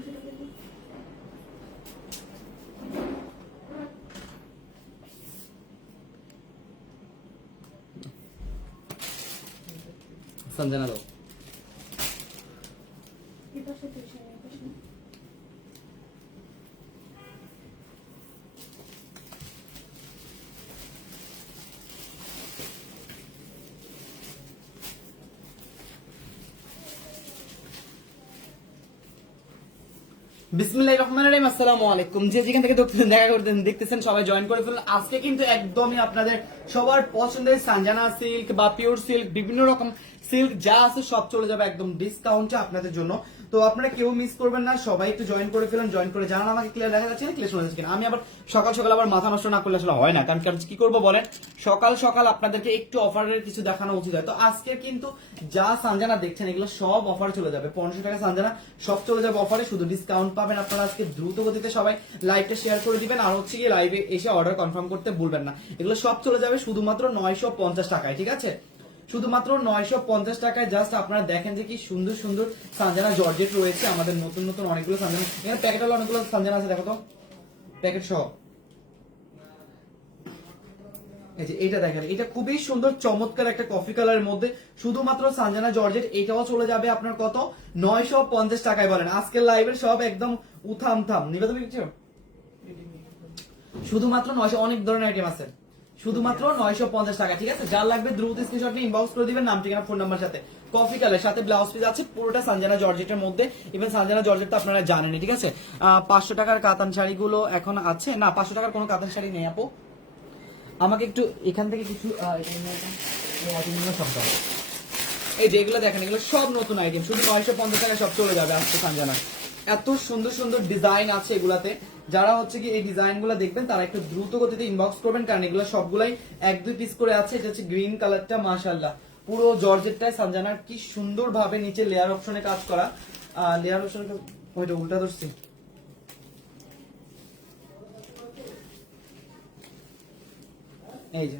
পনেরোশো টাকা দিন সঞ্জনা দাও এই পাশে দুইশো এই পাশে আসসালামু আলাইকুম। যেখান থেকে দেখা করতেন, দেখতেছেন, সবাই জয়েন আজকে কিন্তু একদমই আপনাদের সবার পছন্দের সানজানা সিল্ক বা পিওর সিল্ক বিভিন্ন রকম সিল্ক যা আছে সব চলে যাবে একদম ডিসকাউন্টে আপনাদের জন্য। তো আপনারা কেউ মিস করবেন না, সবাই একটু জয়েন করে ফেলেন জয়েন করে জানান আমাকে ক্লিয়ার দেখা যাচ্ছে না ক্লিয়ার শোনা যাচ্ছে আমি আবার সকাল সকাল আবার মাথা নষ্ট না করলে আসলে হয় না, কারণ কারণ কি করব বলেন? সকাল সকাল আপনাদেরকে একটু অফারের কিছু দেখানো উচিত হয়। তো আজকে কিন্তু যা সানজানা দেখছেন, এগুলো সব অফার চলে যাবে। পনেরোশো টাকা সানজানা সব চলে যাবে অফারে শুধু ডিসকাউন্ট পাবেন আপনারা আজকে দ্রুত গতিতে সবাই। লাইভটা শেয়ার করে দিবেন, আর হচ্ছে গিয়ে লাইভে এসে অর্ডার কনফার্ম করতে ভুলবেন না। এগুলো সব চলে যাবে শুধুমাত্র নয়শো পঞ্চাশ টাকায়, ঠিক আছে? শুধুমাত্র নয়শো পঞ্চাশ টাকায় জাস্ট আপনারা দেখেন যে কি সুন্দর সুন্দর সানজানা জর্জেট রয়েছে, আমাদের নতুন নতুন অনেকগুলো সানজানা। এখানে প্যাকেট হলো অনেকগুলো সানজানা আছে, দেখো তো। প্যাকেট সহ। এই যে এটা দেখেন, এটা খুবই সুন্দর, চমৎকার একটা কফি কালারের মধ্যে। শুধুমাত্র সানজানা জর্জেট, এটাও চলে যাবে আপনার কত? নয়শো পঞ্চাশ টাকায় বলেন। আজকের লাইভের সব একদম উথাম থাম। নিবে তুমি শুধুমাত্র নয়শো, অনেক ধরনের আইটেম আছে। শুধুমাত্র নয়শো পঞ্চাশ টাকা, ঠিক আছে? যার লাগবে দ্রুত স্ক্রিনশট নিয়ে ইনবক্স করে দিবেন, নাম, ঠিকানা ফোন নাম্বার সাথে। কফি কালার সাথে ব্লাউজ পিস আছে, পুরোটা সানজানা জর্জেটের মধ্যে। ইভেন সানজানা জর্জেট তো আপনারা জানেনই, ঠিক আছে? পাঁচশো টাকার কাতান শাড়িগুলো এখন আছে। না, পাঁচশো টাকার কোনো কাতান শাড়ি নেই, আপু। আমাকে একটু এখান থেকে কিছু সব এই যে এগুলো দেখেন, এগুলো সব নতুন আইটেম শুধু নয়শো পঞ্চাশ টাকা সব চলে যাবে আজকে সানজানা এত সুন্দর সুন্দর ডিজাইন আছে এগুলাতে। যারা হচ্ছে কি এই ডিজাইনগুলো দেখবেন, তারা একটু দ্রুত গতিতে ইনবক্স করবেন, কারণ এগুলো সবগুলাই এক দুই পিস করে আছে। এটা হচ্ছে গ্রিন কালারটা মাশাল্লাহ পুরো জর্জেটটায় সানজানার কি সুন্দর ভাবে নিচে লেয়ার অপশনে কাজ করা। লেয়ার অপশনে ওইটা উল্টা ধরছি। এই যে।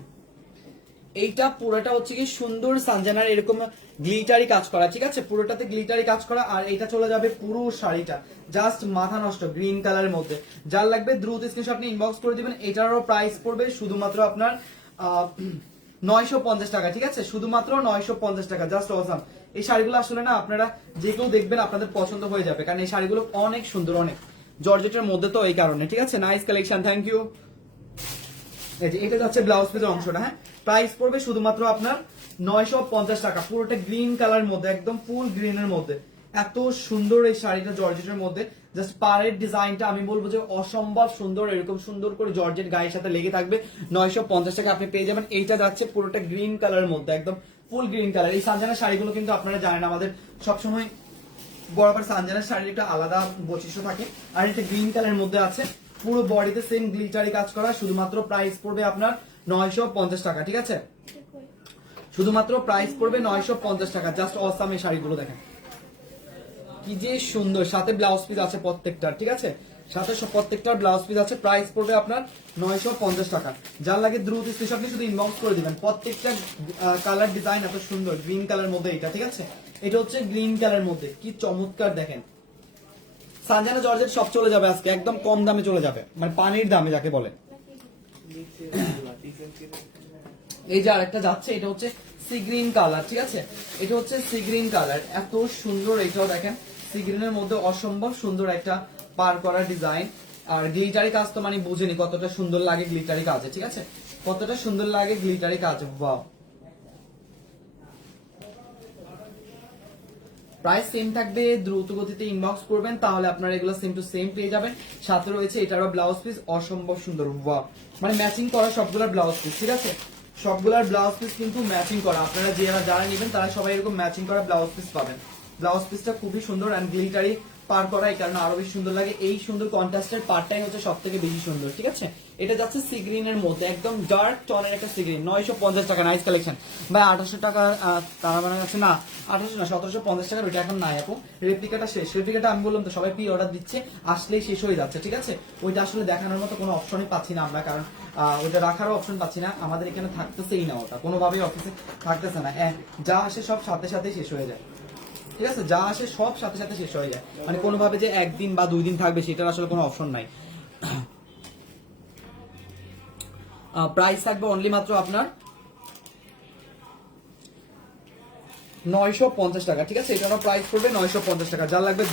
এইটা পুরোটা হচ্ছে কি সুন্দর সানজানার এরকম গ্লিটারি কাজ করা, ঠিক আছে? পুরোটাতে গ্লিটারি কাজ করা, আর এটা চলে যাবে পুরো শাড়িটা। জাস্ট মাথা নষ্ট, গ্রিন কালারের মধ্যে। যার লাগবে দ্রুত স্ক্রিনশট আপনি ইনবক্স করে দিবেন, এটারও প্রাইস পড়বে শুধুমাত্র আপনার নয়শো পঞ্চাশ টাকা, ঠিক আছে? শুধুমাত্র নয়শো পঞ্চাশ টাকা জাস্ট অসাম এই শাড়িগুলো আসলে না, আপনারা যে কেউ দেখবেন আপনাদের পছন্দ হয়ে যাবে, কারণ এই শাড়িগুলো অনেক সুন্দর, অনেক। জর্জেটের মধ্যে তো এই কারণে, ঠিক আছে? নাইস কালেকশন থ্যাংক ইউ এই যে, এটা হচ্ছে ব্লাউজ পিসের অংশটা হ্যাঁ? প্রাইস পড়বে শুধুমাত্র আপনার নয়শো পঞ্চাশ টাকা, পুরোটা গ্রিন কালার মধ্যে, একদম ফুল গ্রিনের মধ্যে। এত সুন্দর এই শাড়িটা জর্জেটের মধ্যে। জাস্ট পাড়ের ডিজাইনটা আমি বলব যে অসম্ভব সুন্দর, এরকম সুন্দর করে জর্জেট গায়ের সাথে লেগে থাকবে। নয়শো পঞ্চাশ টাকা আপনি পেয়ে যাবেন। এইটা যাচ্ছে পুরোটা গ্রিন কালারের মধ্যে, একদম ফুল গ্রিন কালার এই সানজানা শাড়িগুলো কিন্তু আপনারা জানেন, আমাদের সবসময় বরাবর সানজানার শাড়ির একটা আলাদা বৈশিষ্ট্য থাকে। আর এটা গ্রিন কালারের মধ্যে আছে। পুরো বডিতে সেম গ্লিটারি কাজ করা, শুধুমাত্র প্রাইস পড়বে আপনার নয়শো পঞ্চাশ টাকা, ঠিক আছে? শুধুমাত্র প্রাইস পড়বে নয়শো পঞ্চাশ টাকা জাস্ট অসাম শাড়িগুলো দেখেন। কি যে সুন্দর, সাথে ব্লাউজ পিস আছে প্রত্যেকটার, ঠিক আছে? সাথে প্রত্যেকটার ব্লাউজ পিস আছে প্রাইস পড়বে আপনার নয়শো পঞ্চাশ টাকা। যার লাগে দ্রুত আপনি শুধু ইনবক্স করে দিবেন। প্রত্যেকটা কালার ডিজাইন এত সুন্দর গ্রিন কালার মধ্যে এটা, ঠিক আছে? এটা হচ্ছে গ্রিন কালার মধ্যে, কি চমৎকার দেখেন। সানজানা, জর্জেট সব চলে যাবে আজকে, একদম কম দামে চলে যাবে। মানে পানির দামে যাকে বলে। এই যে আরেকটা যাচ্ছে, এটা হচ্ছে সি গ্রিন কালার ঠিক আছে? এটা হচ্ছে সি গ্রিন কালার এত সুন্দর এটাও দেখেন। সি গ্রিনের মধ্যে অসম্ভব সুন্দর একটা পার করা ডিজাইন আর গ্লিটারি কাজ তো মানে বুঝেনি কতটা সুন্দর লাগে গ্লিটারি কাজে, ঠিক আছে? কতটা সুন্দর লাগে গ্লিটারি কাজ ওয়াও প্রাইস সেম থাকবে, দ্রুত গতিতে ইনবক্স করবেন, তাহলে আপনারা এগুলো সেম টু সেম পেয়ে যাবেন। সাথে রয়েছে এটারও ব্লাউজ পিস অসম্ভব সুন্দর ওয়াও মানে ম্যাচিং করা সবগুলোর ব্লাউজ পিস ঠিক আছে? সবগুলোর ব্লাউজ পিস কিন্তু ম্যাচিং করা, আপনারা যারা যারা নেবেন তারা সবাই এরকম ম্যাচিং করা ব্লাউজ পিস পাবেন। ব্লাউজ পিসটা খুবই সুন্দর অ্যান্ড গ্লিটারি পার করা, এই কারণে আরও বেশি সুন্দর লাগে। এই সুন্দর কন্ট্রাস্টের পার্টটাই হচ্ছে সব থেকে বেশি সুন্দর, ঠিক আছে? এটা যাচ্ছে সি গ্রিনের মধ্যে, একদম ডার্ক টনের একটা সি গ্রিন নয়শো পঞ্চাশ টাকা নাইস কালেকশন ভাই আঠাশশো টাকা তারা মানে আছে না আঠাশশো না, সতেরোশো পঞ্চাশ টাকার ওইটা এখন নাই আপু। রেপ্লিকাটা শেষ রেপ্লিকাটা আমি বললাম তো, সবাই পি অর্ডার দিচ্ছে, আসলেই শেষ হয়ে যাচ্ছে, ঠিক আছে? ওইটা আসলে দেখানোর মতো কোনো অপশনই পাচ্ছি না আমরা, কারণ ওইটা রাখারও অপশন পাচ্ছি না, আমাদের এখানে থাকতেছেই না ওটা, কোনোভাবেই অফিসে থাকতেছে না। যা আসে সব সাথে সাথেই শেষ হয়ে যায়। ঠিক আছে? যা আসে সব সাথে সাথে শেষ হয়ে যায়। মানে কোনোভাবে যে একদিন বা দুই দিন থাকবে, সেটার আসলে কোনো অপশন নাই। প্রাইস থাকবে অনলি মাত্র আপনার নয়শো পঞ্চাশ টাকা, ঠিক আছে? এটা আমার প্রাইস নয়শো পঞ্চাশ টাকা। লাগবে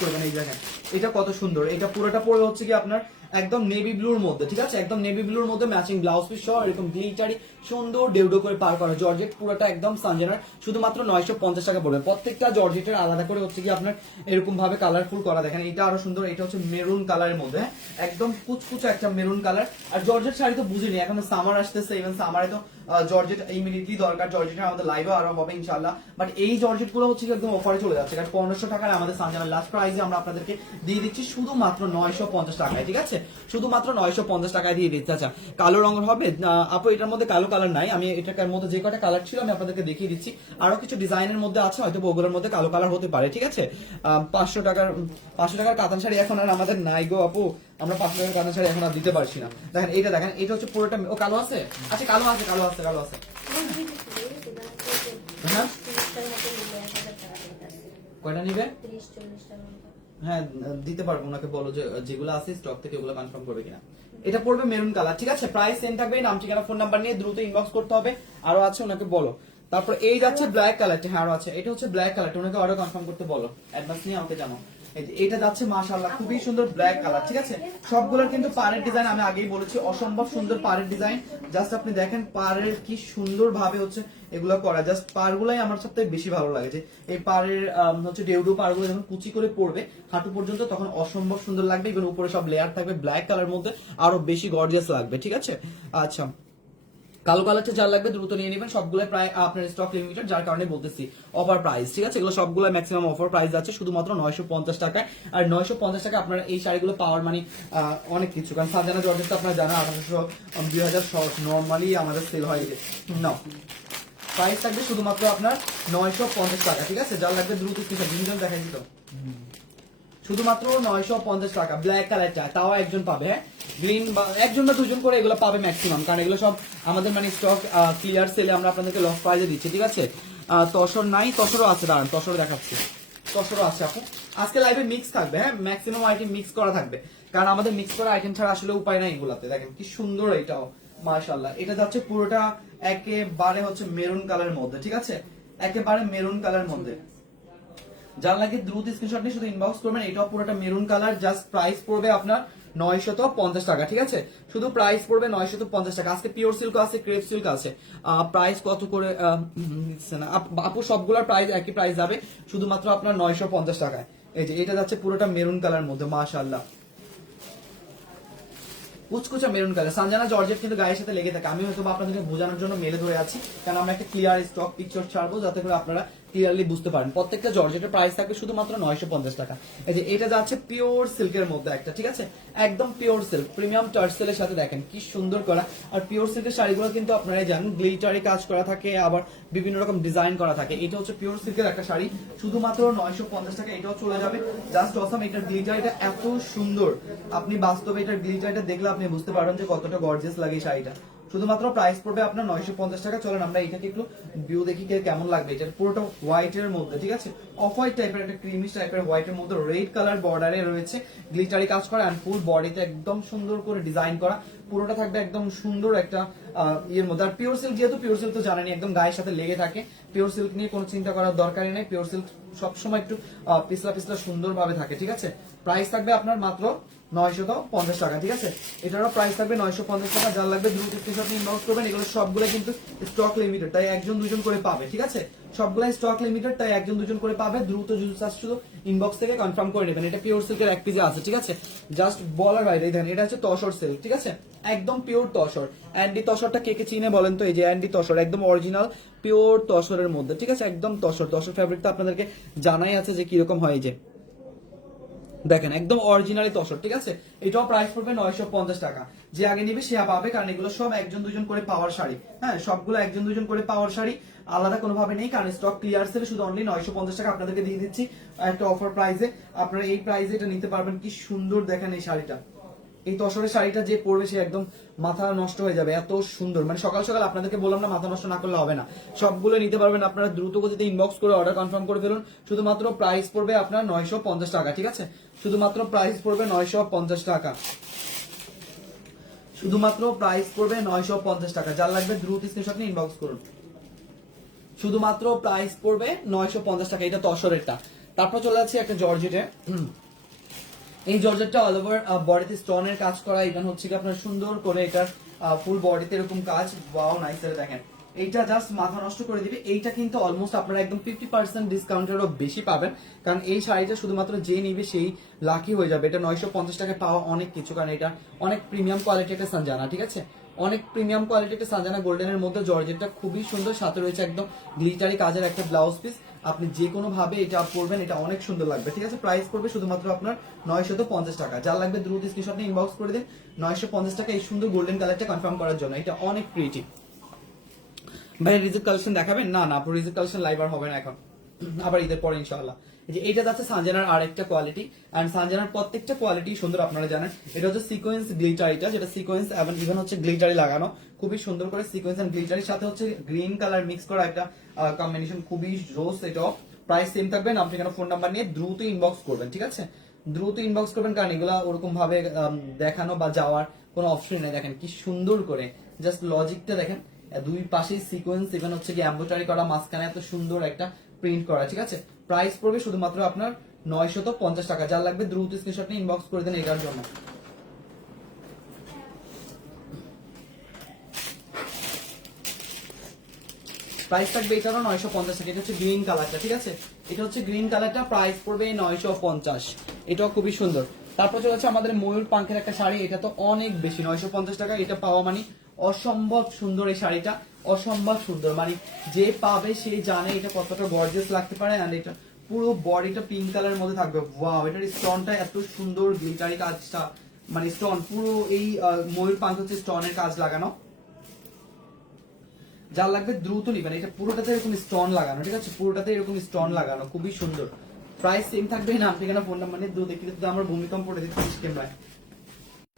করবেন এই জায়গায়। এটা কত সুন্দর। এটা পুরোটা পড়বে হচ্ছে কি আপনার একদম নেভি ব্লুর মধ্যে, ঠিক আছে? একদম নেভি ব্লুর মধ্যে ম্যাচিং ব্লাউজ পিস সহ এরকম গ্লিটারি সুন্দর ডেউডো করে পার করা জর্জেট পুরোটা একদম সানজেনার শুধুমাত্র নয়শো পঞ্চাশ টাকা পড়বে। প্রত্যেকটা জর্জেটের আলাদা করে হচ্ছে কি আপনার এরকম ভাবে কালারফুল করা দেখেন। এটা আরও সুন্দর, এটা হচ্ছে মেরুন কালারের মধ্যে হ্যাঁ? একদম কুচকুচে একটা মেরুন কালার আর জর্জেট শাড়ি তো বুঝিনি, এখন সামার আসতেছে ইভেন সামারে তো জর্জেট ইমিডিয়েটলি দরকার জর্জেটের আমাদের লাইভে আরও হবে ইনশাল্লাহ বাট এই জর্জেটগুলো হচ্ছে একদম অফারে চলে যাচ্ছে। কারণ পনেরোশো টাকায় আমাদের সানজানার লাস্ট প্রাইজে আমরা আপনাদেরকে দিয়ে দিচ্ছি শুধুমাত্র নয়শো পঞ্চাশ টাকায়, ঠিক আছে? শুধুমাত্র নয়শো পঞ্চাশ টাকায় দিয়ে দিচ্ছি। আচ্ছা কালো রঙের হবে। আপু এটার মধ্যে কালো কালার নাই। আমি এটার মধ্যে যে কটা কালার ছিল আমি আপনাদেরকে দেখিয়ে দিচ্ছি। আরও কিছু ডিজাইনের মধ্যে আছে হয়তো ওগুলোর মধ্যে কালো কালার হতে পারে ঠিক আছে? পাঁচশো টাকার পাঁচশো টাকার কাতান শাড়ি এখন আর আমাদের নাই গো আপু। আমরা পাঁচশো টাকার কাতান শাড়ি এখন আর দিতে পারছি না। দেখেন এটা দেখেন এটা হচ্ছে পুরোটা ও কালো আছে? আচ্ছা কালো আছে কালো আছে কালো আছে। হ্যাঁ? কয়টা নিবে? হ্যাঁ দিতে পারব, ওনাকে বলো যে, যেগুলো আছে স্টক থেকে ওগুলো কনফার্ম করবে কিনা। এটা পড়বে মেরুন কালার ঠিক আছে? প্রাইস সেম থাকবে, নাম, ঠিকানা ফোন নাম্বার নিয়ে দ্রুত ইনবক্স করতে হবে। আরও আছে, ওনাকে বলো। তারপর এই যাচ্ছে ব্ল্যাক কালারটা হ্যাঁ আরও আছে। এটা হচ্ছে ব্ল্যাক কালারটা ওনাকে অর্ডার কনফার্ম করতে বলো। অ্যাডভান্স নিয়ে আমাকে জানো এটা যাচ্ছে, মাশাআল্লাহ, খুবই সুন্দর ব্ল্যাক কালার ঠিক আছে? সবগুলোর কিন্তু পাড়ের ডিজাইন আমি আগেই বলেছি, অসম্ভব সুন্দর পাড়ের ডিজাইন জাস্ট আপনি দেখেন, পাড়ের কি সুন্দর ভাবে হচ্ছে এগুলো করা জাস্ট পাড়গুলাই আমার সবথেকে বেশি ভালো লাগে যে এই আম, হচ্ছে ডেউডু পাড়গুলো যখন কুচি করে পড়বে হাঁটু পর্যন্ত তখন অসম্ভব সুন্দর লাগবে এবং উপরে সব লেয়ার থাকবে ব্ল্যাক কালার মধ্যে আরও বেশি গর্জিয়াস লাগবে ঠিক আছে? আচ্ছা কালো কালারটা যার লাগবে দ্রুত নিয়ে নেবেন সবগুলো প্রায় আপনার স্টক লিমিটেড যার কারণে বলতেছি অফার প্রাইস ঠিক আছে? এগুলো সবগুলো ম্যাক্সিমাম অফার প্রাইস আছে শুধুমাত্র নয়শো পঞ্চাশ টাকায় আর নয়শো পঞ্চাশ টাকা আপনার এই শাড়িগুলো পাওয়ার মানে অনেক কিছু কারণ সাজানা জর্জেস আপনার জানেন আঠারোশো দুই হাজার নর্মালি আমাদের সেল হয় না প্রাইস থাকবে শুধুমাত্র আপনার নয়শো পঞ্চাশ টাকা, ঠিক আছে? যার লাগবে দ্রুত স্ক্রিনশট দুজন দেখাই দিত শুধুমাত্র নয়শো পঞ্চাশ টাকা ব্ল্যাক কালারটা তাও একজন পাবে হ্যাঁ? গ্রিন বা একজন বা দুজন করে এগুলো পাবে ম্যাক্সিমাম কারণ এগুলো সব আমাদের মানে স্টক ক্লিয়ার সেলে আমরা আপনাদেরকে লস প্রাইজে দিচ্ছি, ঠিক আছে? তসর নাই, তসরও আছে, দাঁড়ান, তসর দেখাচ্ছি। তসরও আছে, আপু। আজকে লাইভে মিক্স থাকবে হ্যাঁ? ম্যাক্সিমাম আইটেম মিক্স করা থাকবে। কারণ আমাদের মিক্স করা আইটেম ছাড়া আসলে উপায় নাই এগুলাতে, দেখেন কি সুন্দর এটাও মাশাল্লাহ এটা যাচ্ছে পুরোটা একেবারে হচ্ছে মেরুন কালারের মধ্যে, ঠিক আছে? একেবারে মেরুন কালারের মধ্যে। যার লাগে দ্রুত স্ক্রিনশট নিয়ে শুধু ইনবক্স করবেন, এটাও পুরোটা মেরুন কালার জাস্ট প্রাইস পড়বে আপনার নয়শত পঞ্চাশ টাকা, ঠিক আছে? শুধু প্রাইস পড়বে নয়শত পঞ্চাশ টাকা। আজকে পিওর সিল্ক আছে ক্রেপ সিল্ক আছে। প্রাইস কত করে আপু সবগুলোর প্রাইস একই প্রাইস যাবে, শুধুমাত্র আপনার নয়শো পঞ্চাশ টাকায়। এই যে, এটা যাচ্ছে পুরোটা মেরুন কালার মধ্যে, মাশাআল্লাহ। কুচকুচা মেরুন কালার। সানজানা জর্জেট কিন্তু গায়ের সাথে লেগে থাকে। আমি হয়তো আপনাদেরকে বোঝানোর জন্য মেলে ধরে আছি। কারণ আমরা একটা ক্লিয়ার স্টক পিকচার ছাড়বো, যাতে করে আপনারা ক্লিয়ারলি বুঝতে পারেন। প্রত্যেকটা জর্জেটের প্রাইস থাকবে শুধুমাত্র নয়শো পঞ্চাশ টাকা। এই যে, এটা যাচ্ছে পিওর সিল্কের মধ্যে একটা, ঠিক আছে? একদম পিওর সিল্ক প্রিমিয়াম টার্সেলের সাথে দেখেন কি সুন্দর করা। আর পিওর সিল্কের শাড়িগুলো কিন্তু আপনারা জানেন গ্লিটারি কাজ করা থাকে, আবার বিভিন্ন রকম ডিজাইন করা থাকে। এটা হচ্ছে পিওর সিল্কের একটা শাড়ি, শুধুমাত্র নয়শো পঞ্চাশ টাকা, এটাও চলে যাবে। জাস্ট অসাম এটার গ্লিটারিটা এত সুন্দর। আপনি বাস্তবে এটার গ্লিটারিটা দেখলে আপনি বুঝতে পারবেন যে কতটা গর্জেস লাগে শাড়িটা। শুধুমাত্র প্রাইস পড়বে আপনার নয়শো পঞ্চাশ টাকা। চলেন আমরা এটাকে একটু ভিউ দেখি কেমন লাগবে। এটা পুরোটা হোয়াইট এর মধ্যে ঠিক আছে? অফ হোয়াইট টাইপের একটা ক্রিমিশ টাইপের হোয়াইট এর মধ্যে রেড কালার বর্ডারে রয়েছে। গ্লিটারি কাজ করা অ্যান্ড ফুল বডিতে একদম সুন্দর করে ডিজাইন করা। পুরোটা থাকবে একদম সুন্দর একটা ইয়ের মধ্যে। আর পিওর সিল্ক যেহেতু পিওর সিল্ক তো জানেনি একদম গায়ের সাথে লেগে থাকে। পিওর সিল্ক নিয়ে কোনো চিন্তা করার দরকারই নেই। পিওর সিল্ক সবসময় একটু আহ, পিছলা পিছলা সুন্দর ভাবে থাকে ঠিক আছে? প্রাইস থাকবে আপনার মাত্র নয়শত পঞ্চাশ টাকা, ঠিক আছে? এটারও প্রাইস থাকবে নয়শো পঞ্চাশ টাকা, যার লাগবে দ্রুত স্ক্রিনশট করবেন। এগুলো সবগুলো কিন্তু স্টক লিমিটেড তাই একজন দুজন করে পাবে, ঠিক আছে? সবগুলাই স্টক লিমিটেড তাই একজন দুজন করে পাবে। দ্রুত শুধু ইনবক্স থেকে কনফার্ম করে নেবেন। এটা পিওর সিল্কের এক পিজে আছে, ঠিক আছে? জাস্ট বলার বাইরে দেখেন, এটা হচ্ছে তসর সিল্ক ঠিক আছে? একদম পিওর তসর। অ্যান্ডি তসরটা কে কে চিনে বলেন তো? এই যে অ্যান্ডি তসর, একদম অরিজিনাল পিওর তসরের মধ্যে, ঠিক আছে? একদম তসর। তসর ফ্যাব্রিক তো আপনাদেরকে জানাই আছে যে কীরকম হয় যে। দেখেন, একদম অরিজিনালি তসর, ঠিক আছে? এটাও প্রাইস পড়বে নয়শো পঞ্চাশ টাকা। যে আগে নিবে সে পাবে, কারণ এগুলো সব একজন দুজন করে পাওয়ার শাড়ি। হ্যাঁ সবগুলো একজন দুজন করে পাওয়ার শাড়ি, আলাদা কোনো ভাবে নেই, কারণ স্টক ক্লিয়ার সেলে শুধু অনলি নয়শো পঞ্চাশ টাকা আপনাদেরকে দিয়ে দিচ্ছি একটা অফার প্রাইসে আপনারা এই প্রাইসে এটা নিতে পারবেন, কি সুন্দর দেখেন এই শাড়িটা। এই তসরের শাড়িটা যে পরবে সে একদম মাথা নষ্ট হয়ে যাবে, এত সুন্দর। মানে সকাল সকাল আপনাদেরকে বললাম না, মাথা নষ্ট না করলে হবে না। সবগুলো নিতে পারবেন, আপনারা দ্রুত গতিতে ইনবক্স করে অর্ডার কনফার্ম করে ফেলুন। শুধুমাত্র প্রাইস পড়বে আপনার নয়শো পঞ্চাশ টাকা, ঠিক আছে? শুধুমাত্র প্রাইস পড়বে নয়শো পঞ্চাশ টাকা। শুধুমাত্র প্রাইস পড়বে নয়শো পঞ্চাশ টাকা। যার লাগবে দ্রুত স্ক্রিনশট নিয়ে ইনবক্স করুন। শুধুমাত্র প্রাইস পড়বে নয়শো পঞ্চাশ টাকা, এটা তসরেরটা। তারপর চলে যাচ্ছে একটা জর্জেটে। এই জর্জেটটা অল ওভার বডিতে স্টোনের কাজ করা এখানে হচ্ছে কি আপনার সুন্দর করে এটার ফুল বডিতে এরকম কাজ ওয়াও নাইস দেখেন। এইটা জাস্ট মাথা নষ্ট করে দিবে, এইটা কিন্তু অলমোস্ট আপনারা একদম ফিফটি পার্সেন্ট ডিসকাউন্টেরও বেশি পাবেন। কারণ এই শাড়িটা শুধুমাত্র যে নিবে সেই লাকি হয়ে যাবে। এটা নয়শো পঞ্চাশ টাকায় পাওয়া অনেক কিছু, কারণ এটা অনেক প্রিমিয়াম কোয়ালিটি একটা সানজানা ঠিক আছে? অনেক প্রিমিয়াম কোয়ালিটি একটা সানজানা গোল্ডেনের মধ্যে জর্জেটটা খুবই সুন্দর, সাথে রয়েছে একদম গ্লিটারি কাজের একটা ব্লাউজ পিস আপনি যে কোনো ভাবে এটা করবেন এটা অনেক সুন্দর লাগবে, ঠিক আছে? প্রাইস পড়বে শুধুমাত্র আপনার নয়শত পঞ্চাশ টাকা। যার লাগবে দ্রুত স্ক্রিনশট নিয়ে ইনবক্স করে দিন নয়শো পঞ্চাশ টাকা এই সুন্দর গোল্ডেন কালারটা কনফার্ম করার জন্য। এটা অনেক ক্রিয়েটিভ ভাই রিজিক কালেকশন দেখাবেন? না না আপু রিজিক কালেকশন লাইভ আর হবে না এখন। আবার ঈদের পরে, ইনশাআল্লাহ। যে এটা যাচ্ছে সানজানার আর একটা কোয়ালিটি এন্ড সানজানার প্রত্যেকটা কোয়ালিটি সুন্দর আপনারা জানেন। এটা হচ্ছে সিকোয়েন্স গ্লিটারিটা যেটা সিকোয়েন্স এবং ইভেন হচ্ছে গ্লিটারি লাগানো। খুবই সুন্দর করে সিকোয়েন্স এন্ড গ্লিটারির সাথে হচ্ছে গ্রিন কালার মিক্স করা একটা কম্বিনেশন খুবই রোজ এটাও প্রাইস সেম থাকবে আপনি এখানে ফোন নাম্বার নিয়ে দ্রুত ইনবক্স করবেন, ঠিক আছে? দ্রুত ইনবক্স করবেন, কারণ এগুলা ওরকম ভাবে দেখানো বা যাওয়ার কোনো অপশন নেই। দেখেন কি সুন্দর করে জাস্ট লজিকটা দেখেন, দুই পাশে সিকোয়েন্স ইভেন হচ্ছে কি এম্বোটারি করা, মাঝখানে এত সুন্দর একটা প্রিন্ট করা, ঠিক আছে? প্রাইস পড়বে শুধুমাত্র আপনার নয়শত পঞ্চাশ টাকা। যার লাগবে দ্রুত স্ক্রিনশট নিয়ে ইনবক্স করে দেন এটার জন্য। প্রাইস থাকবে এটারও নয়শো পঞ্চাশ টাকা, এটা হচ্ছে গ্রিন কালারটা ঠিক আছে? এটা হচ্ছে গ্রিন কালারটা প্রাইস পড়বে নয়শো পঞ্চাশ। এটাও খুবই সুন্দর। তারপর চলে যাচ্ছে আমাদের ময়ূর পাঙ্খের একটা শাড়ি, এটা তো অনেক বেশি নয়শো পঞ্চাশ টাকা, এটা পাওয়া মানে অসম্ভব সুন্দর এই শাড়িটা। অসম্ভব সুন্দর। মানে যে পাবে সে জানে এটা কতটা গর্জিয়াস লাগতে পারে আর এটা পুরো বডিটা পিঙ্ক কালারের মধ্যে থাকবে। ওয়াও এটার স্টোনটা এত সুন্দর গ্লিটারি কাজটা মানে স্টোন পুরো এই ময়ূর পাঙ্খ হচ্ছে স্টোনের কাজ লাগানো। যা লাগবে দ্রুত নিবেন এটা পুরোটাতে এরকম স্টোন লাগানো, ঠিক আছে? পুরোটাতে এরকম স্টোন লাগানো, খুবই সুন্দর। প্রাইস সেম থাকবে নাম ঠিকানা ফোন নাম্বার নিয়ে দ্রুত কিন্তু আমার ভূমিকম্প পড়ে দিচ্ছি ক্যামেরায়।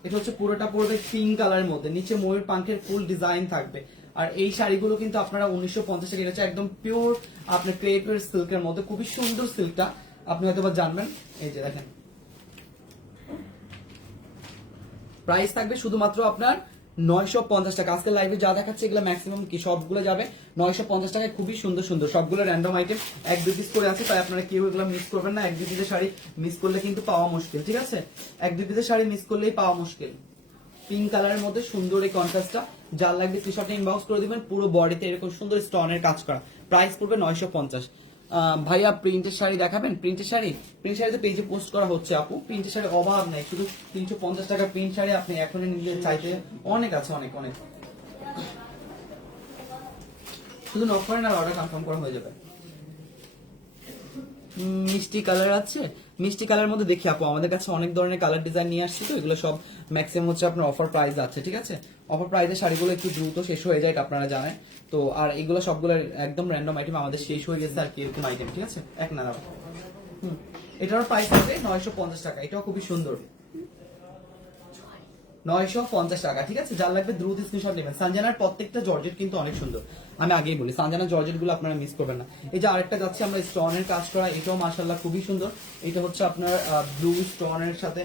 এটা হচ্ছে পুরোটা পড়বে পিঙ্ক কালারের মধ্যে, নিচে ময়ূর পাঙ্খের ফুল ডিজাইন থাকবে। আর এই শাড়িগুলো কিন্তু আপনারা উনিশশো পঞ্চাশ এটা একদম পিওর আপনার ক্রেপের সিল্কের মধ্যে। খুবই সুন্দর সিল্কটা আপনি হয়তো বা জানবেন। এই যে দেখেন। প্রাইস থাকবে শুধুমাত্র আপনার নয়শো পঞ্চাশ টাকা। আজকে লাইভে যা দেখাচ্ছে, এগুলো ম্যাক্সিমাম কি সবগুলো যাবে? নয়শো পঞ্চাশ টাকায় খুবই সুন্দর সুন্দর। সবগুলো র্যান্ডম আইটেম এক, দুই পিস করে আছে, তাই আপনারা কেউ এগুলো মিস করবেন না। এক, দুই পিসের শাড়ি মিস করলে কিন্তু পাওয়া মুশকিল, ঠিক আছে? এক, দুই পিসের শাড়ি মিস করলেই পাওয়া মুশকিল। পিঙ্ক কালারের মধ্যে সুন্দর এই কন্ট্রাস্টটা যার লাগবে টি শার্টে ইনবক্স করে দিবেন, পুরো বডিতে এরকম সুন্দর স্টোনের কাজ করা। প্রাইস পড়বে নয়শো পঞ্চাশ। ভাইয়া প্রিন্টের শাড়ি দেখাবেন? প্রিন্টের শাড়ি? প্রিন্ট শাড়িতে পেজে পোস্ট করা হচ্ছে আপু। প্রিন্টের শাড়ি অভাব নেই, শুধু তিনশো পঞ্চাশ টাকা প্রিন্ট শাড়ি আপনি এখনই নিলে চাইতে অনেক আছে, অনেক অনেক। শুধু নক করেন আর অর্ডার কনফার্ম করা হয়ে যাবে। মিষ্টি কালার আছে। মিষ্টি কালার মধ্যে দেখি আপু, আমাদের কাছে অনেক ধরনের কালার ডিজাইন নিয়ে আসছি তো, এগুলো সব ম্যাক্সিমাম হচ্ছে আপনার অফার প্রাইস আছে, ঠিক আছে? অফার প্রাইসের শাড়িগুলো একটু দ্রুত শেষ হয়ে যায় আপনারা জানেন। তো, আর এগুলো সবগুলো একদম র্যান্ডম আইটেম আমাদের শেষ হয়ে গেছে আর কি এরকম আইটেম ঠিক আছে? এক না দাও হুম। এটার প্রাইস আছে নয়শো পঞ্চাশ টাকা, এটাও খুবই সুন্দর। নয়শো পঞ্চাশ টাকা, ঠিক আছে? যার লাগবে দ্রুত স্ক্রিনশট নেবেন। সানজানার প্রত্যেকটা জর্জেট কিন্তু অনেক সুন্দর। আমি আগেই বলি সানজানার জর্জেটগুলো আপনারা মিস করবেন না। এই যে আরেকটা যাচ্ছে, আমরা স্টোনের কাজ করা, এটাও মার্শাল্লাহ খুবই সুন্দর। এটা হচ্ছে আপনার ব্লু স্টোনের সাথে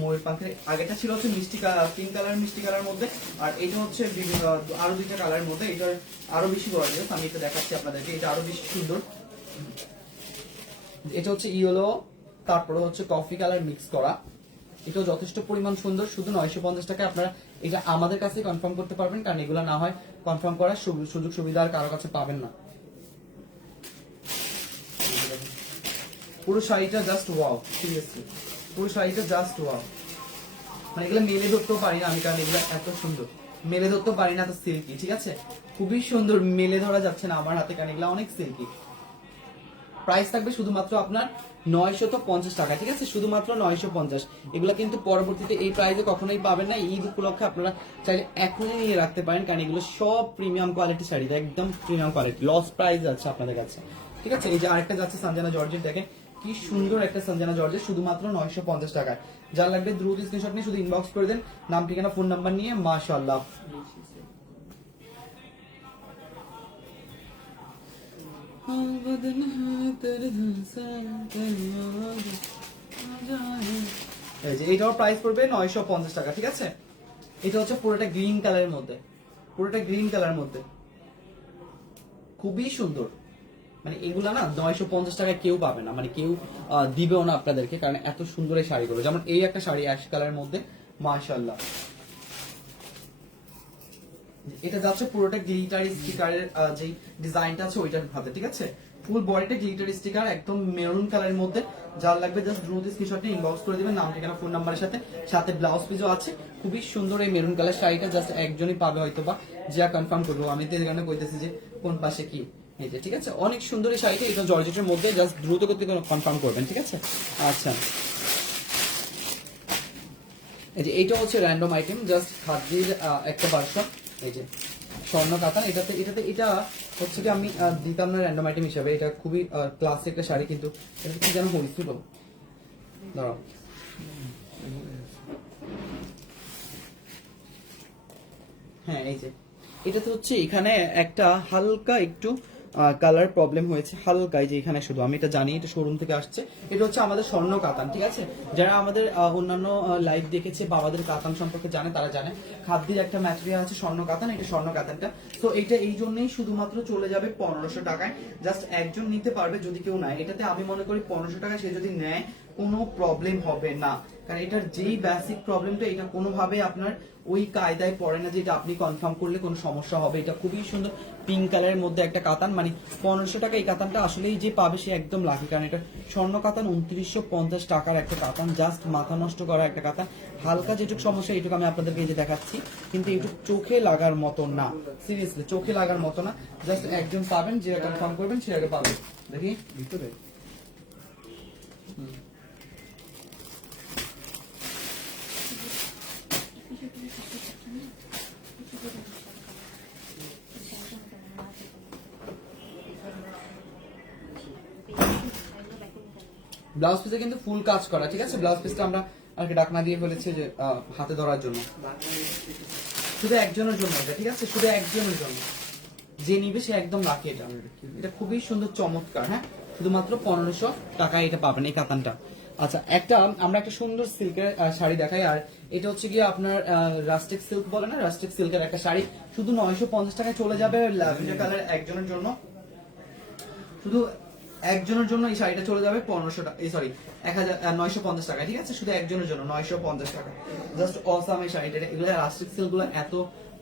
ময়ূর পাখের। আগেটা ছিল হচ্ছে মিষ্টি পিঙ্ক কালার মিষ্টি কালার মধ্যে, আর এটা হচ্ছে আরও দুইটা কালারের মধ্যে। এটার আরও বেশি গর্জিয়াস আমি এটা দেখাচ্ছি আপনাদেরকে। এটা আরও বেশি সুন্দর। এটা হচ্ছে ইয়েলো, তারপরে হচ্ছে কফি কালার মিক্স করা। এটাও যথেষ্ট পরিমাণ সুন্দর। শুধু নয়শো পঞ্চাশ টাকা আপনারা এটা আমাদের কাছে কনফার্ম করতে পারবেন, কারণ এগুলো না হয় কনফার্ম করার সুযোগ সুবিধা আর কারও কাছে পাবেন না। পুরো শাড়িটা জাস্ট ওয়াও পুরো শাড়িটা জাস্ট ওয়াও মানে এগুলো মেলে ধরতেও পারি না আমি, কারণ এগুলো এত সুন্দর। মেলে ধরতেও পারি না এত সিল্কি ঠিক আছে? খুবই সুন্দর মেলে ধরা যাচ্ছে না আমার হাতে, কারণ এগুলো অনেক সিল্কি প্রাইস থাকবে শুধুমাত্র আপনার নয়শত পঞ্চাশ টাকা, ঠিক আছে? শুধুমাত্র নয়শো পঞ্চাশ। এগুলো কিন্তু পরবর্তীতে এই প্রাইসে কখনোই পাবেন না। ঈদ উপলক্ষে আপনারা চাইলে এখনই নিয়ে রাখতে পারেন, কারণ এগুলো সব প্রিমিয়াম কোয়ালিটি শাড়ি একদম প্রিমিয়াম কোয়ালিটি লস প্রাইস আছে আপনাদের কাছে। ঠিক আছে? এই যে আরেকটা যাচ্ছে সানজানা জর্জেট দেখেন কি সুন্দর একটা সঞ্জনা জর্জের শুধুমাত্র নয়শো পঞ্চাশ টাকায়। যার লাগবে দ্রুত স্ক্রিনশট নিয়ে শুধু ইনবক্স করে দেন। নাম, ঠিকানা ফোন নাম্বার নিয়ে, মাশাআল্লাহ। এই এটার প্রাইস পড়বে নয়শো পঞ্চাশ টাকা, ঠিক আছে? এটা হচ্ছে পুরোটা গ্রিন কালারের মধ্যে। পুরোটা গ্রিন কালারের মধ্যে। খুবই সুন্দর। মানে এগুলা না নয়শো পঞ্চাশ টাকায় কেউ পাবে না। মানে কেউ দিবেও না আপনাদেরকে, কারণ এত সুন্দর এই শাড়িগুলো। যেমন এই একটা শাড়ি অ্যাশ কালারের মধ্যে মাশাল্লাহ এটা যাচ্ছে পুরোটা গ্লিটারি স্টিকারের যে ডিজাইনটা আছে ওইটার ভাবে ঠিক আছে? ফুল বডিটা গ্লিটারি স্টিকার একদম মেরুন কালারের মধ্যে। যার লাগবে জাস্ট দ্রুত স্ক্রিনশট ইনবক্স করে দিবেন নাম ঠিকানা ফোন নাম্বারের সাথে। সাথে ব্লাউজ পিসও আছে। খুবই সুন্দর এই মেরুন কালার শাড়িটা জাস্ট একজনই পাবে হয়তো বা যা কনফার্ম করব। আমি তো কারণে কইতেছি যে কোন পাশে কি। এই যে ঠিক আছে? অনেক সুন্দর এই শাড়িটা এটা জর্জেটের মধ্যে জাস্ট দ্রুত করতে কনফার্ম করবেন ঠিক আছে? আচ্ছা। এই যে এইটা হচ্ছে র্যান্ডম আইটেম জাস্ট খাদ্যের আহ, একটা ভার্সন এই যে স্বর্ণ কাতান এটাতে এটাতে, এটা হচ্ছে কি আমি দিতাম না র্যান্ডম আইটেম হিসাবে। এটা খুবই ক্লাসিক একটা শাড়ি, কিন্তু এটা কি যেন হয়েছিল? দাঁড়াও। হ্যাঁ এই যে। এটাতে হচ্ছে এখানে একটা হালকা একটু কালার প্রবলেম হয়েছে হালকা এই যে এখানে শুধু। আমি এটা জানি, এটা শোরুম থেকে আসছে। এটা হচ্ছে আমাদের স্বর্ণ কাতান, ঠিক আছে? যারা আমাদের অন্যান্য লাইভ দেখেছে বাবাদের কাতান সম্পর্কে জানে, তারা জানে। খাদ্যের একটা ম্যাটেরিয়াল আছে স্বর্ণ কাতান, এটা স্বর্ণ কাতানটা। তো এটা এই জন্যই শুধুমাত্র চলে যাবে পনেরোশো টাকায়। জাস্ট একজন নিতে পারবে যদি কেউ নেয়। এটাতে আমি মনে করি পনেরোশো টাকা সে যদি নেয়, কোনো প্রবলেম হবে না। কারণ এটার যেই বেসিক প্রবলেমটা এটা কোনোভাবে আপনার ওই কায়দায় পড়ে না যে এটা আপনি কনফার্ম করলে কোনো সমস্যা হবে। এটা খুবই সুন্দর পিঙ্ক কালারের মধ্যে একটা কাতান মানে পনেরোশো টাকা এই কাতানটা আসলেই যে পাবে সে একদম লাখি কারণ এটা স্বর্ণ কাতান উনত্রিশশো পঞ্চাশ টাকার একটা কাতান জাস্ট মাথা নষ্ট করা একটা কাতান। হালকা যেটুকু সমস্যা, এটুকু আমি আপনাদেরকে এই যে দেখাচ্ছি, কিন্তু এটুকু চোখে লাগার মতো না। সিরিয়াসলি চোখে লাগার মতো না। জাস্ট একজন পাবেন, যেটা কনফার্ম করবেন সে আগে পাবেন। দেখি, ভিতরে। ব্লাউজ পিসে কিন্তু ফুল কাজ করা, ঠিক আছে? ব্লাউজ পিসটা আমরা আর ডাকনা দিয়ে ফেলেছি যে হাতে ধরার জন্য। শুধু একজনের জন্য এটা, ঠিক আছে? শুধু একজনের জন্য। যে নিবে সে একদম লাকি এটা। এটা খুবই সুন্দর, চমৎকার হ্যাঁ? শুধুমাত্র পনেরোশো টাকায় এটা পাবেন এই কাতানটা আচ্ছা একটা, আমরা একটা সুন্দর সিল্কের শাড়ি দেখাই। আর এটা হচ্ছে গিয়ে আপনার রাস্টিক সিল্ক বলে না? রাস্টিক সিল্কের একটা শাড়ি। শুধু নয়শো পঞ্চাশ টাকায় চলে যাবে ল্যাভেন্ডার কালার একজনের জন্য। শুধু একজনের জন্য এই শাড়িটা চলে যাবে পনেরোশো টাকা এই সরি এক হাজার নয়শো পঞ্চাশ টাকা ঠিক আছে? শুধু একজনের জন্য, নয়শো পঞ্চাশ টাকা। জাস্ট অসাম এই শাড়িটা। এগুলো রাস্টিক সিল্কগুলো এত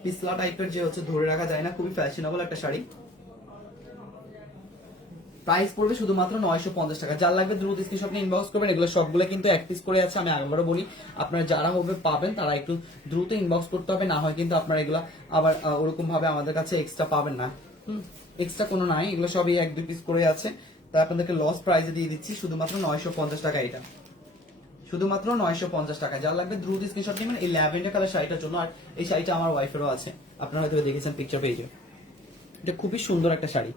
পিছলা টাইপের যে হচ্ছে ধরে রাখা যায় না, খুবই ফ্যাশনেবল একটা শাড়ি। প্রাইস পড়বে শুধুমাত্র নয়শো পঞ্চাশ টাকা। যার লাগবে দ্রুত স্ক্রিনশট নিয়ে ইনবক্স করবেন। এগুলো সবগুলো কিন্তু এক পিস করে আছে, আমি আগেবারও বলি। আপনারা যারা হবে, পাবেন, তারা একটু দ্রুত ইনবক্স করতে হবে। না হয় কিন্তু আপনারা এগুলো আবার ওরকম ভাবে আমাদের কাছে এক্সট্রা পাবেন না। এক্সট্রা কোনো নাই। এগুলো সবই এক, দুই পিস করে আছে। তাই আপনাদেরকে লস প্রাইসে দিয়ে দিচ্ছি, শুধুমাত্র নয়শো পঞ্চাশ টাকা এটা। শুধুমাত্র নয়শো পঞ্চাশ টাকা। যা লাগবে দ্রুত স্ক্রিনশট নেবেন। এই ল্যাভেন্ডার কালার শাড়িটার জন্য আর এই শাড়িটা আমার ওয়াইফেরও আছে। আপনারা হয়তো দেখেছেন পিকচার পেজে এটা খুবই সুন্দর একটা শাড়ি।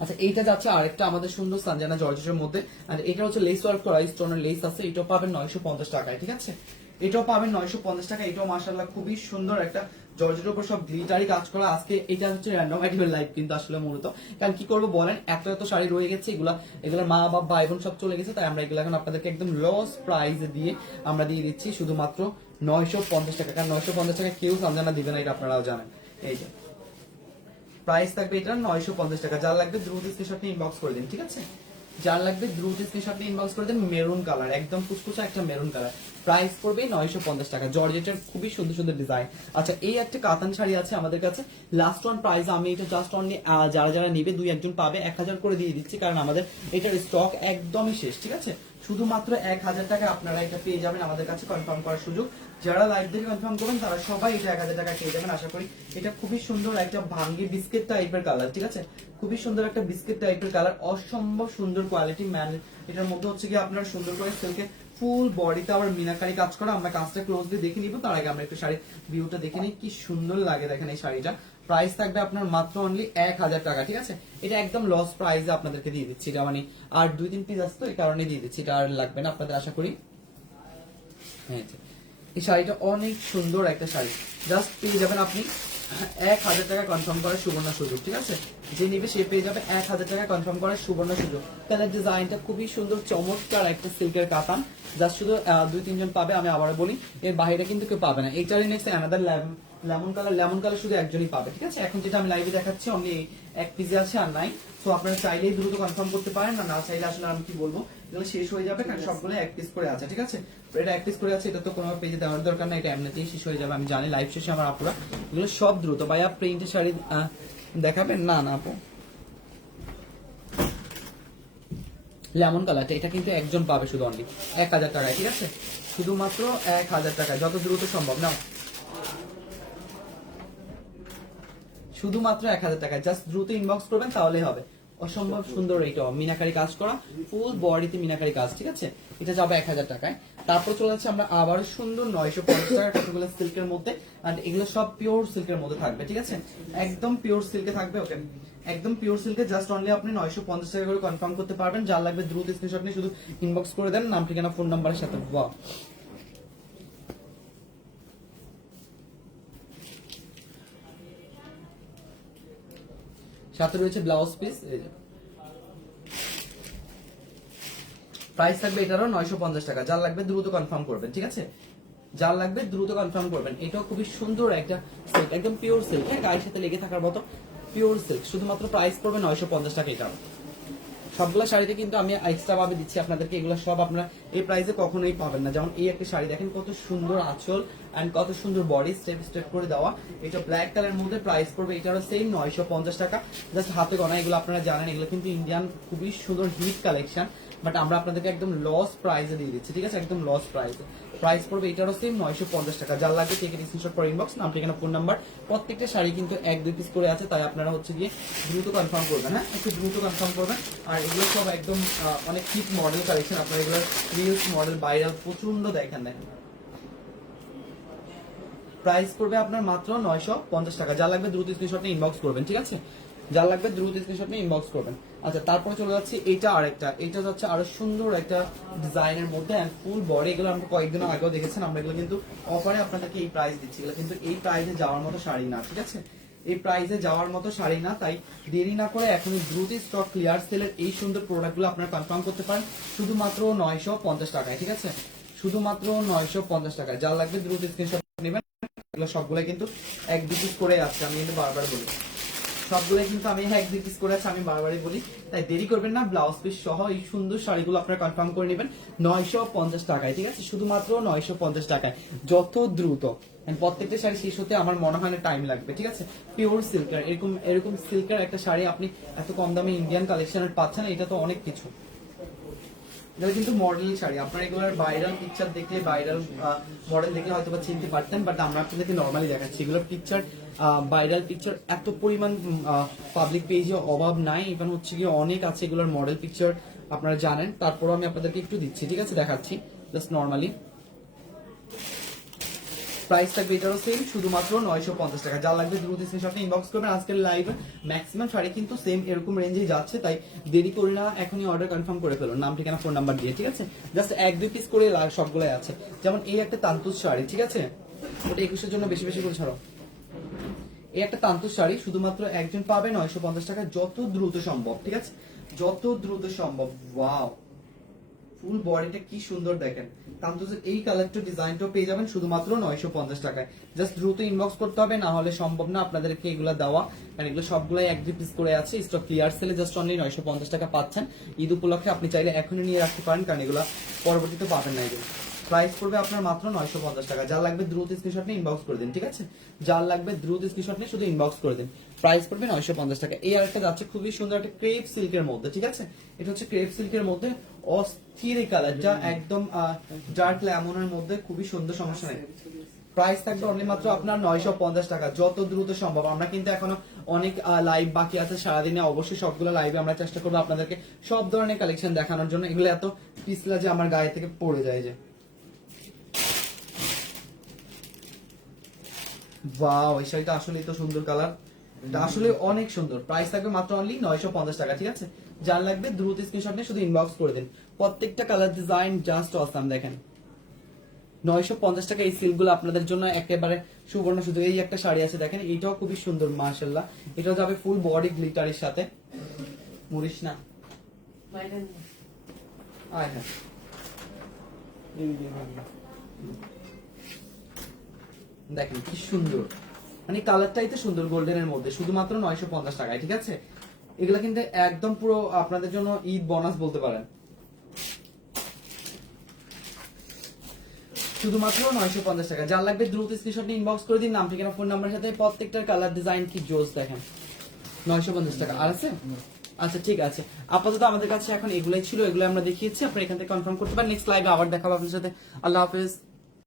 আচ্ছা এইটা যাচ্ছে আরেকটা আমাদের সুন্দর সানজানা জর্জেসের মধ্যে। আর এটা হচ্ছে লেস ওয়ার্ক করা স্টোনের লেস আছে, এটাও পাবেন নয়শো পঞ্চাশ টাকায়, ঠিক আছে? এটাও পাবেন নয়শো পঞ্চাশ টাকা এটাও মাসাল্লাহ খুবই সুন্দর একটা জর্জের উপর সব গ্লিটারি কাজ করা, আজকে এটা হচ্ছে র্যান্ডম আইটেমের লাইভ কিন্তু আসলে মূলত। কারণ কি করব বলেন এত এত শাড়ি রয়ে গেছে, এগুলা এগুলোর মা বাবা ভাই বোন সব চলে গেছে, তাই আমরা এগুলো এখন আপনাদেরকে একদম লস প্রাইস দিয়ে আমরা দিয়ে দিচ্ছি শুধুমাত্র নয়শো পঞ্চাশ টাকা। কারণ নয়শো পঞ্চাশ টাকা কেউ সানজানা দিবে না, এটা আপনারাও জানেন। এই যে। প্রাইস থাকবে এটা নয়শো পঞ্চাশ টাকা। যার লাগবে দ্রুত স্ক্রিনশট নিয়ে ইনবক্স করে দিন, ঠিক আছে? যার লাগবে দ্রুত স্ক্রিনশট নিয়ে ইনবক্স করে দিন মেরুন কালার একদম ফুসফুসা একটা মেরুন কালার প্রাইস পড়বে নয়শো পঞ্চাশ টাকা। জর্জেটের খুবই সুন্দর সুন্দর ডিজাইন আচ্ছা এই একটা কাতান শাড়ি আছে আমাদের কাছে। লাস্ট ওয়ান প্রাইস আমি এটা জাস্ট অনলি যারা যারা নিবে, দুই একজন পাবে, এক হাজার করে দিয়ে দিচ্ছি, কারণ আমাদের এটার স্টক একদমই শেষ, ঠিক আছে? শুধুমাত্র এক হাজার টাকা আপনারা এটা পেয়ে যাবেন আমাদের কাছে কনফার্ম করার সুযোগ। যারা লাইভ থেকে কনফার্ম করবেন, তারা সবাই এটা এক হাজার টাকা পেয়ে যাবেন, আশা করি এটা খুবই সুন্দর একটা ভাঙ্গি বিস্কিট টাইপের কালার ঠিক আছে? খুবই সুন্দর একটা বিস্কিট টাইপের কালার অসম্ভব সুন্দর কোয়ালিটি ম্যান এটার মধ্যে হচ্ছে কি আপনার সুন্দর করে সিল্কে ফুল বডিতে আবার মিনাকারি কাজ করা, আমরা কাজটা ক্লোজলি দেখে নিব। তার আগে আমরা একটু শাড়ির ভিউটা দেখে নিই, কি সুন্দর লাগে দেখেন এই শাড়িটা। প্রাইস থাকবে আপনার মাত্র অনলি এক হাজার টাকা, ঠিক আছে? এটা একদম লস প্রাইসে আপনাদেরকে দিয়ে দিচ্ছি। এটা মানে আর দুই, তিন পিস আসতো এই কারণে দিয়ে দিচ্ছি। এটা আর লাগবে না, আপনাদের আশা করি। হ্যাঁ এই এই শাড়িটা অনেক সুন্দর একটা শাড়ি। জাস্ট পেয়ে যাবেন আপনি এক হাজার টাকা কনফার্ম করার সুবর্ণ সুযোগ, ঠিক আছে? যে নিবে সে পেয়ে যাবে এক হাজার টাকা কনফার্ম করার সুবর্ণ সুযোগ। কালার ডিজাইনটা খুবই সুন্দর, চমৎকার একটা সিল্কের কাতান। যা শুধু দুই, তিনজন পাবে, আমি আবারও বলি, এর বাইরে কিন্তু কেউ পাবে না। এইটারই next another lemon colour lemon colour শুধু একজনই পাবে, ঠিক আছে? এখন যেটা আমি লাইভে দেখাচ্ছি অনলি এক পিজি আছে আর নাই তো আপনারা চাইলেই দ্রুত কনফার্ম করতে পারেন না না চাইলে আসলে আমি কি বলব? এগুলো শেষ হয়ে যাবে, কারণ সবগুলো এক পিস করে আছে, ঠিক আছে? এটা এক পিস করে আছে, এটা তো কোনো পেজে দেওয়ার দরকার না এটা এমনিতেই শেষ হয়ে যাবে, আমি জানি লাইভ শেষে আমার আপুরা। এগুলো সব দ্রুত। ভাইয়া প্রিন্টের শাড়ি দেখাবেন? না না, আপু। লেমন কালারটা, এটা কিন্তু একজন পাবে শুধু অনলি এক হাজার টাকায়, ঠিক আছে? শুধুমাত্র এক হাজার টাকায়, যত দ্রুত সম্ভব, নাও। শুধুমাত্র এক হাজার টাকায়। জাস্ট দ্রুত ইনবক্স করবেন তাহলে হবে। অসম্ভব সুন্দর এইটা মিনাকারি কাজ করা ফুল বডিতে মিনাকারি কাজ, ঠিক আছে? এটা যাবে এক হাজার টাকায়। তারপর চলে যাচ্ছে আমরা আবার সুন্দর নয়শো পঞ্চাশ টাকা সিল্কের মধ্যে আর এগুলো সব পিওর সিল্কের মধ্যে থাকবে, ঠিক আছে? একদম পিওর সিল্কে থাকবে ওকে একদম পিওর সিল্কে জাস্ট অনলি আপনি নয়শো পঞ্চাশ টাকা করে কনফার্ম করতে পারবেন। যার লাগবে দ্রুত স্ক্রিনশট নিয়ে শুধু ইনবক্স করে দেন। নাম, ঠিকানা ফোন নাম্বারের সাথে সাথে রয়েছে ব্লাউজ পিস প্রাইস থাকবে এটারও নয়শো পঞ্চাশ টাকা। যার লাগবে দ্রুত কনফার্ম করবেন, ঠিক আছে? যার লাগবে দ্রুত কনফার্ম করবেন। এটাও খুবই সুন্দর একটা সিল্ক একদম পিওর সিল্ক হ্যাঁ? গায়ের সাথে লেগে থাকার মতো পিওর সিল্ক শুধুমাত্র প্রাইস পড়বে নয়শো পঞ্চাশ টাকা এটাও সবগুলো শাড়িতে কিন্তু আমি এক্সট্রা ভাবে দিচ্ছি আপনাদেরকে। এগুলো সব আপনারা এই প্রাইসে কখনোই পাবেন না। যেমন এই একটা শাড়ি দেখেন, কত সুন্দর আঁচল অ্যান্ড কত সুন্দর বডি স্টেপ স্টেপ করে দেওয়া। এটা ব্ল্যাক কালারের মধ্যে প্রাইস পড়বে, এটারও সেম নয়শো পঞ্চাশ টাকা। জাস্ট হাতে গোনা এগুলো আপনারা জানেন, এগুলো কিন্তু ইন্ডিয়ান খুবই সুন্দর হিট কালেকশন বাট আমরা আপনাদেরকে একদম লস প্রাইসে দিয়ে দিচ্ছি, ঠিক আছে? একদম লস প্রাইসে প্রাইস পড়বে, এটারও সেম নয়শো পঞ্চাশ টাকা। যার লাগবে টেকে স্ক্রিনশট ফর ইনবক্স নাম, ঠিকানা ফোন নাম্বার প্রত্যেকটা শাড়ি কিন্তু এক, দুই পিস করে আছে, তাই আপনারা হচ্ছে গিয়ে দ্রুত কনফার্ম করবেন হ্যাঁ? একটু দ্রুত কনফার্ম করবেন। আর এগুলো সব একদম অনেক হিট মডেল কালেকশন আপনারা এগুলো রিলস মডেল ভাইরাল প্রচণ্ড দেখেন দেখেন। প্রাইস পড়বে আপনার মাত্র নয়শো পঞ্চাশ টাকা। যা লাগবে দ্রুত স্ক্রিনশট ইনবক্স করবেন, ঠিক আছে? যা লাগবে দ্রুত স্ক্রিনশট নিয়ে ইনবক্স করবেন। আচ্ছা তারপরে চলে যাচ্ছে এটা আরেকটা। এটা যাচ্ছে আরও সুন্দর একটা ডিজাইনের মধ্যে ফুল বডি এগুলো আমরা কয়েকদিন আগেও দেখেছেন, আমরা এগুলো কিন্তু অফারে আপনাদেরকে এই প্রাইস দিচ্ছি। এগুলো কিন্তু এই প্রাইসে যাওয়ার মতো শাড়ি না, ঠিক আছে? এই প্রাইসে যাওয়ার মতো শাড়ি না, তাই দেরি না করে এখন দ্রুত স্টক ক্লিয়ার সেলের এই সুন্দর প্রোডাক্টগুলো আপনারা কনফার্ম করতে পারেন। শুধুমাত্র নয়শো পঞ্চাশ টাকায়, ঠিক আছে? শুধুমাত্র নয়শো পঞ্চাশ টাকায়। যা লাগবে দ্রুত স্ক্রিনশট নেবেন। এগুলো সবগুলো কিন্তু এক পিস করে আসছে আমি কিন্তু বারবার বলি। সবগুলো কিন্তু আমি এক পিস করে আমি বারবারই বলি। তাই দেরি করবেন না ব্লাউজ পিস সহ এই সুন্দর শাড়িগুলো আপনারা কনফার্ম করে নেবেন। নয়শো পঞ্চাশ টাকায়, ঠিক আছে? শুধুমাত্র নয়শো পঞ্চাশ টাকায়, যত দ্রুত। প্রত্যেকটা শাড়ি শেষ হতে আমার মনে হয় না টাইম লাগবে, ঠিক আছে? পিওর সিল্কার এরকম এরকম সিল্কের একটা শাড়ি আপনি এত কম দামে ইন্ডিয়ান কালেকশনের পাচ্ছেন, এটা তো অনেক কিছু। এগুলো কিন্তু মডেল শাড়ি। আপনারা এগুলোর ভাইরাল পিকচার দেখলে ভাইরাল মডেল দেখলে হয়তো বা চিনতে পারতেন বাট আমরা আপনাদেরকে নর্মালি দেখাচ্ছি। এগুলোর পিকচার ভাইরাল পিকচার এত পরিমাণ পাবলিক পেজে অভাব নাই। ইভেন হচ্ছে কি অনেক আছে এগুলোর মডেল পিকচার আপনারা জানেন। তারপরও আমি আপনাদেরকে একটু দিচ্ছি, ঠিক আছে? দেখাচ্ছি জাস্ট নর্মালি প্রাইস থাকবে এটারও সেম শুধুমাত্র নয়শো পঞ্চাশ টাকা। যা লাগবে দ্রুত স্ক্রিনশটে ইনবক্স করবেন। আজকের লাইভ ম্যাক্সিমাম শাড়ি কিন্তু সেম এরকম রেঞ্জেই যাচ্ছে, তাই দেরি করি না, এখনই অর্ডার কনফার্ম করে ফেলুন। নাম, ঠিকানা ফোন নাম্বার দিয়ে, ঠিক আছে? জাস্ট এক, দুই পিস করে সবগুলোই আছে। যেমন এই একটা তান্তুস শাড়ি, ঠিক আছে? ওটা একুশের জন্য বেশি বেশি করে ছাড়ো। একটা তান্তুস শাড়ি শুধুমাত্র একজন পাবে নয়শো পঞ্চাশ টাকা, যত দ্রুত সম্ভব, ঠিক আছে? যত দ্রুত সম্ভব ওয়াও ফুল বডিটা কি সুন্দর দেখেন। তান্তুজের এই কালারটা ডিজাইনটাও পেয়ে যাবেন শুধুমাত্র নয়শো পঞ্চাশ টাকায়। জাস্ট দ্রুত ইনবক্স করতে হবে, না হলে সম্ভব না আপনাদেরকে এগুলো দেওয়া। কারণ এগুলো সবগুলাই এক পিস করে আছে স্টক ক্লিয়ার সেলে জাস্ট অনলি নয়শো পঞ্চাশ টাকা পাচ্ছেন। ঈদ উপলক্ষে আপনি চাইলে এখনই নিয়ে রাখতে পারেন, কারণ এগুলো পরবর্তীতে পাবেন না এগুলো। প্রাইস পড়বে আপনার মাত্র নয়শো পঞ্চাশ টাকা। যার লাগবে দ্রুত স্ক্রিনশট নিয়ে ইনবক্স করে দিন ঠিক আছে? যার লাগবে দ্রুত স্ক্রিনশট নিয়ে শুধু ইনবক্স করে দিন। প্রাইস পড়বে নয়শো পঞ্চাশ টাকা। এই আরেকটা যাচ্ছে খুবই সুন্দর একটা ক্রেপ সিল্কের মধ্যে ঠিক আছে? এটা হচ্ছে ক্রেপ সিল্কের মধ্যে অস্থির কালার যা একদম ডার্ক লেমনের মধ্যে খুবই সুন্দর সমস্যা নেই। প্রাইস থাকবে অনলি মাত্র আপনার নয়শো পঞ্চাশ টাকা যত দ্রুত সম্ভব। আমরা কিন্তু এখনও অনেক লাইভ বাকি আছে সারাদিনে। অবশ্যই সবগুলো লাইভে আমরা চেষ্টা করব আপনাদেরকে সব ধরনের কালেকশন দেখানোর জন্য। এগুলো এত পিছলা যে আমার গায়ে থেকে পড়ে যায় যে। ওয়াও এই শাড়িটা আসলেই তো সুন্দর কালার এটা আসলে অনেক সুন্দর। প্রাইস থাকবে মাত্র অনলি নয়শো পঞ্চাশ টাকা ঠিক আছে? যার লাগবে দ্রুত স্ক্রিনশট নিয়ে শুধু ইনবক্স করে দিন। প্রত্যেকটা কালার ডিজাইন জাস্ট অসাম দেখেন। নয়শো পঞ্চাশ টাকা এই সিল্কগুলো আপনাদের জন্য একেবারে সুবর্ণ সুযোগ। এই একটা শাড়ি আছে দেখেন এটাও খুবই সুন্দর মার্শাল্লাহ এটাও যাবে ফুল বডি গ্লিটারের সাথে। মুড়িস না। আয় হ্যাঁ। দেখেন কি সুন্দর। মানে কালারটাই তো সুন্দর গোল্ডেনের মধ্যে, শুধুমাত্র নয়শো পঞ্চাশ টাকায়, ঠিক আছে? এগুলা কিন্তু একদম পুরো আপনাদের জন্য ঈদ বোনাস বলতে পারেন। শুধুমাত্র নয়শো পঞ্চাশ টাকা। যার লাগবে দ্রুত স্ক্রিনশট ইনবক্স করে দিন নাম ঠিকানা ফোন নাম্বারের সাথে প্রত্যেকটার কালার ডিজাইন কি জোস দেখেন। নয়শো পঞ্চাশ টাকা। আর আছে? আচ্ছা ঠিক আছে। আপাতত আমাদের কাছে এখন এগুলাই ছিল, এগুলো আমরা দেখিয়েছি। আপনি এখান থেকে কনফার্ম করতে পারেন। নেক্সট লাইভে আবার দেখাবো আপনার সাথে। আল্লাহ হাফেজ।